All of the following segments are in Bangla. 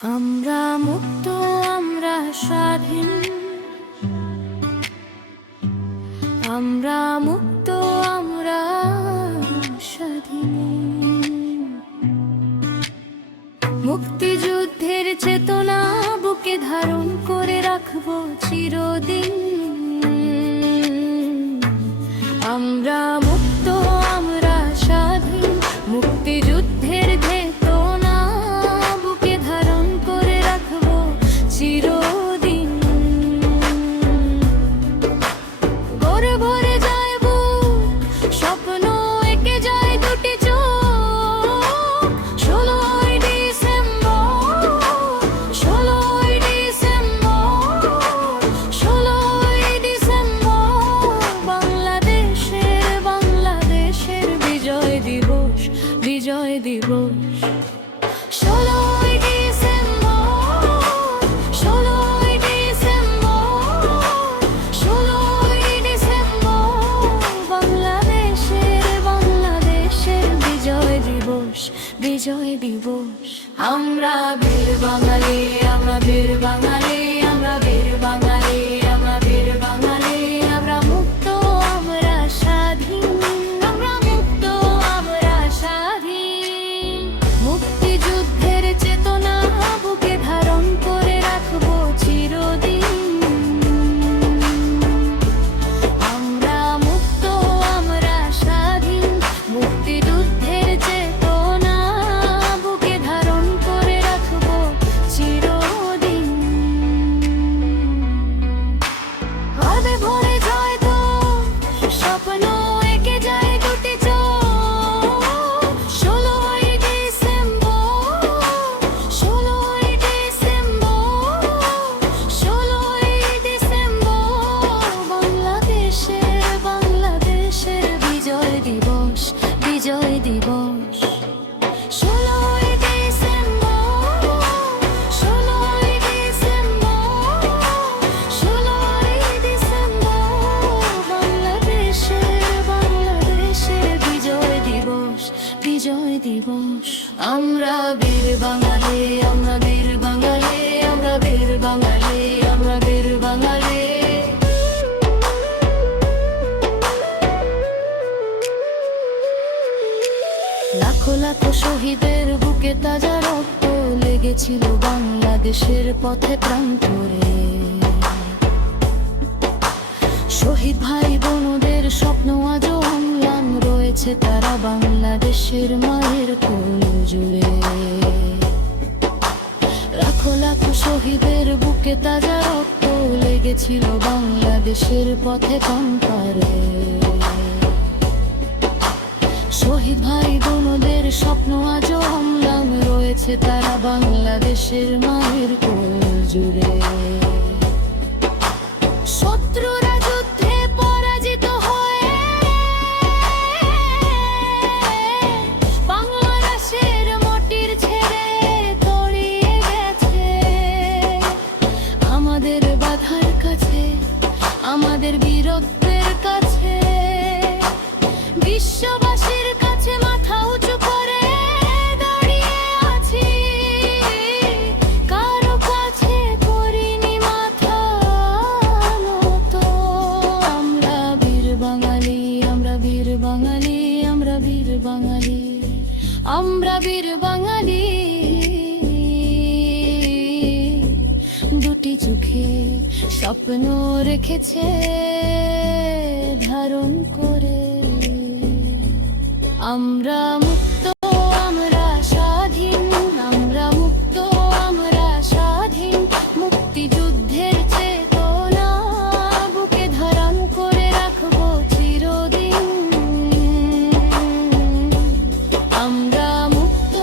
আমরা মুক্ত, আমরা স্বাধীন, আমরা মুক্ত, আমরা স্বাধীন। মুক্তিযুদ্ধের চেতনা বুকে ধারণ করে রাখবো চিরদিন। আমরা মুক্ত, আমরা স্বাধীন, মুক্তিযুদ্ধের চেতনা বুকে ধারণ করে রাখবো চিরদিন। ভরে ভরে যায় বুক, স্বপ্ন এঁকে যায় দুটি চোখ। 16ই ডিসেম্বর, 16ই ডিসেম্বর, 16ই ডিসেম্বর, বাংলাদেশের বিজয় দিবস, বিজয় দিবস। 16ই ডিসেম্বর, 16ই ডিসেম্বর, 16ই ডিসেম্বর, বাংলাদেশের বিজয় দিবস, বিজয় দিবস। আমরা বীর বাঙালি, আমরা বীর বাঙালি, আমরা বীর বাঙালি, আমরা বীর বাঙালি। আমরা মুক্ত, আমরা স্বাধীন, আমরা মুক্ত, আমরা স্বাধীন। মুক্তিযুদ্ধের চেতনা বুকে ধারণ করে রাখবো চিরদিন। আমরা মুক্ত, আমরা স্বাধীন, মুক্তিযুদ্ধের চেতনা বুকে ধারণ করে রাখবো চিরদিন। ভরে ভরে যায় তো স্বপ্ন এঁকে যায় দুটি চোখ। 16ই ডিসেম্বর, 16ই ডিসেম্বর, 16ই ডিসেম্বর, বাংলাদেশের বিজয় দিবস, বিজয় দিবস। 16ই ডিসেম্বর, 16ই ডিসেম্বর, 16ই ডিসেম্বর, বাংলাদেশের বিজয় দিবস, বিজয় দিবস। আমরা বীর বাঙালি, আমরা বীর বাঙালি, আমরা বীর বাঙালি, আমরা বীর বাঙালি। লাখো লাখো শহীদের বুকে তাজা রক্ত লেগেছিল বাংলাদেশের পথে প্রান্তরে। শহীদ ভাই বোনদের স্বপ্ন আজও অম্লান রয়েছে, তারা বাংলাদেশের মায়ের কোল জুড়ে। লাখো লাখো শহীদের বুকে তাজা রক্ত লেগেছিল বাংলাদেশের পথে প্রান্তরে। শহীদ ভাই বোনদের স্বপ্ন আজও অম্লান রয়েছে, তারা বাংলাদেশের মায়ের কোল জুড়ে। শত্রুরা যুদ্ধে পরাজিত হয়ে বাংলাদেশের মাটির ছেড়ে তলিয়ে গেছে। আমাদের বাধার কাছে, আমাদের বীরত্বের কাছে, বিশ্ববাসীর কাছে মাথা উঁচু করে দাঁড়িয়ে আছি। কারো কাছে করিনি মাথা নত। আমরা বীর বাঙালি, আমরা বীর বাঙালি, আমরা বীর বাঙালি, আমরা বীর বাঙালি। দুটি চোখে স্বপ্ন রেখেছে ধারণ করে। আমরা মুক্ত, আমরা স্বাধীন, আমরা মুক্ত, আমরা স্বাধীন, মুক্তিযুদ্ধের চেতনা বুকে ধারণ করে রাখবো চিরদিন। আমরা মুক্ত,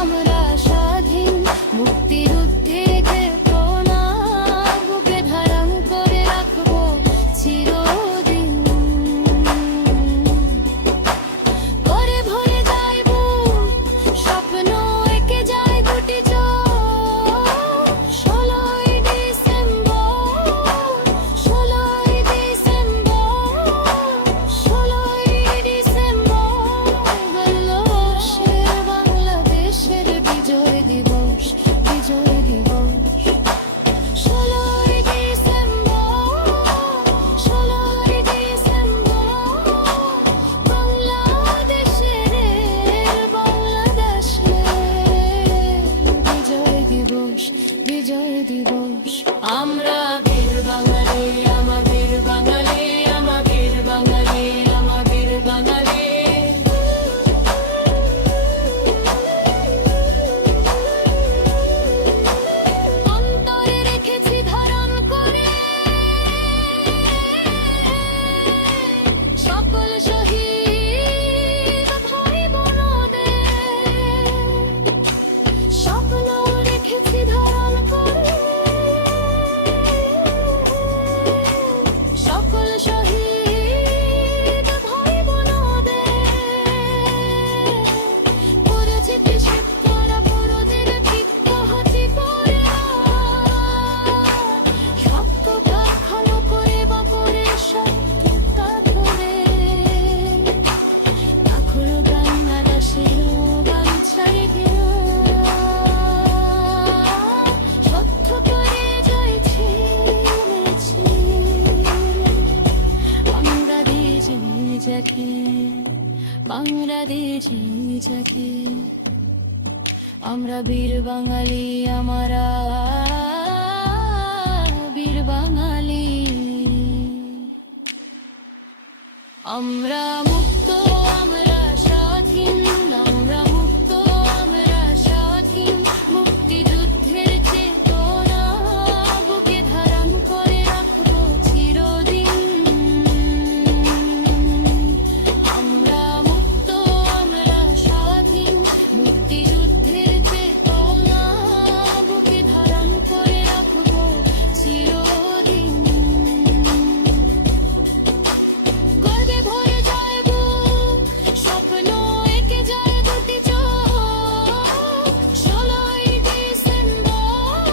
আমরা স্বাধীন, মুক্তিযুদ্ধের চেতনা বুকে ধারণ করে রাখবো চিরদিন। ভরে ভরে যায় বুক, স্বপ্ন এঁকে যায় দুটি চোখ। 16ই ডিসেম্বর, 16ই ডিসেম্বর, 16ই ডিসেম্বর, বাংলাদেশের বিজয় দিবস, বিজয় দিবস বিজয় দিবস আমরা বীর বাঙালি আমাদের বাঙালি আমাদের বাঙালি আমাদের বাঙালি অন্তরে রেখেছি ধারণ করে সকল শহীদ ভাই বোনদের স্বপ্ন রেখেছি ধারণ করে সকল শহীদ ভাই বোনদের করেছি পিছিয়ে পড়া পুরোদের ঠিক হতে করে সত্যটা খালো করে বা করে সত্যটা ধরে আখর গাঙ্গারা ছিল বাঞ্ছাই সত্য করে যাইছি বাংলাদেশি যাকে বাংলাদেশি যাকে আমরা বীর বাঙালি আমরা বীর বাঙালি আমরা মুক্ত আমরা স্বাধীন আমরা মুক্ত আমরা স্বাধীন মুক্তিযুদ্ধের চেতনা বুকে ধারণ করে রাখবো চিরদিন আমরা মুক্ত আমরা স্বাধীন মুক্তিযুদ্ধের চেতনা বুকে ধারণ করে রাখবো চিরদিন গর্বে ভরে যায় বুক স্বপ্ন এঁকে যায় দুটি চোখ 16ই ডিসেম্বর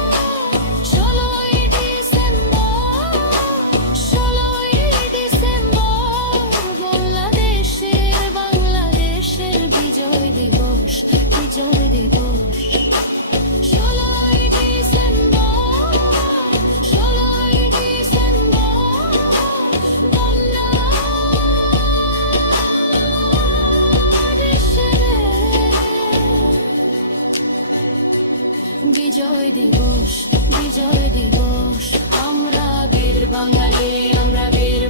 16ই ডিসেম্বর 16ই ডিসেম্বর বাংলাদেশের বিজয় দিবস বিজয় দিবস 16ই ডিসেম্বর 16ই ডিসেম্বর বিজয় দিবস বিজয় দিবস আমরা বীর বাঙালি আমরা বীর